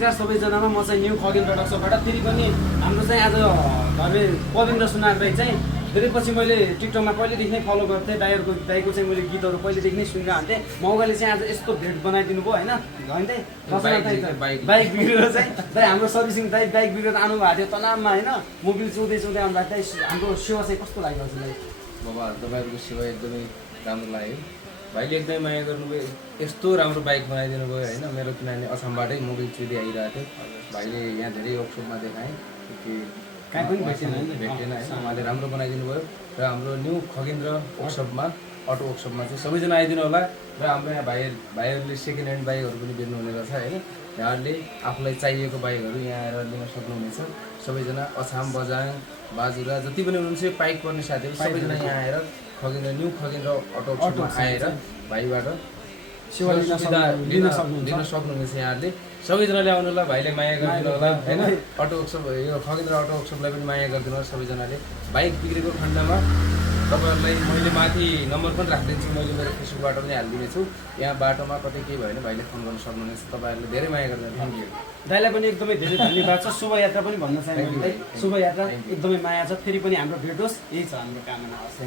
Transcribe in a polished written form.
नमस्कार सबैजनामा म चाहिँ न्यू खगेन्द्र डक्सबाट फेरि पनि हाम्रो चाहिँ आज घरले पविन्द्र सुनार दाई चाहिँ धेरै पछि मैले टिकटकमा पहिलेदेखि नै फलो गर्थेँ दाईको चाहिँ मैले गीतहरू पहिलेदेखि नै सुनिरहन्थेँ मौकाले चाहिँ आज यस्तो भेट बनाइदिनु भयो होइन बाइक बिग्रेर चाहिँ दाई हाम्रो सर्भिसिङ दाई बाइक बिग्रेर आउनु भएको थियो तनावमा होइन मोबिल चौधै आउँदा दाई हाम्रो सेवा चाहिँ कस्तो लाग्यो हजुरलाई बाबा तपाईँहरूको सेवा एकदमै राम्रो लाग्यो भाइले एकदमै माया गर्नुभयो यस्तो राम्रो बाइक बनाइदिनु भयो होइन मेरो किनभने असमबाटै मोबिल चुरी आइरहेको थियो भाइले यहाँ धेरै वर्कसपमा देखाएँ कि कहीँ पनि भेटेन होइन उहाँले राम्रो बनाइदिनु भयो र हाम्रो न्यू खगेन्द्र वर्कसपमा अटो वर्कसपमा चाहिँ सबैजना आइदिनु होला र हाम्रो यहाँ भाइहरूले सेकेन्ड ह्यान्ड बाइकहरू पनि बेच्नु हुने रहेछ होइन यहाँहरूले आफूलाई चाहिएको बाइकहरू यहाँ आएर लिन सक्नुहुनेछ सबैजना अछाम बजाङ बाजुरा जति पनि हुनुहुन्छ बाइक पर्ने साथीहरू सबैजना यहाँ आएर खगेन्द्र न्यू खगेन्द्र अटो वर्कसपमा आएर भाइबाट सेवा लिन सक्नुहुनेछ यहाँहरूले सबैजनाले आउनु होला भाइले माया गरिदिनु होला होइन अटो वर्कसप यो खगेन्द्र अटो वर्कसपलाई पनि माया गरिदिनु होला सबैजनाले बाइक बिग्रेको खण्डमा तपाईँहरूलाई मैले माथि नम्बर पनि राखिदिन्छु मैले मेरो फेसबुकबाट पनि हालिदिनेछु यहाँ बाटोमा कतै केही भयो भने भाइले फोन गर्न सक्नुहुनेछ तपाईँहरूले धेरै माया गरिदिनु थ्याङ्क यू दाइलाई पनि एकदमै धेरै धन्यवाद छ शोभायात्रा पनि भन्न चाहन्छु शोभायात्रा एकदमै माया छ फेरि पनि हाम्रो भेट होस् यही छ हाम्रो कामना हस्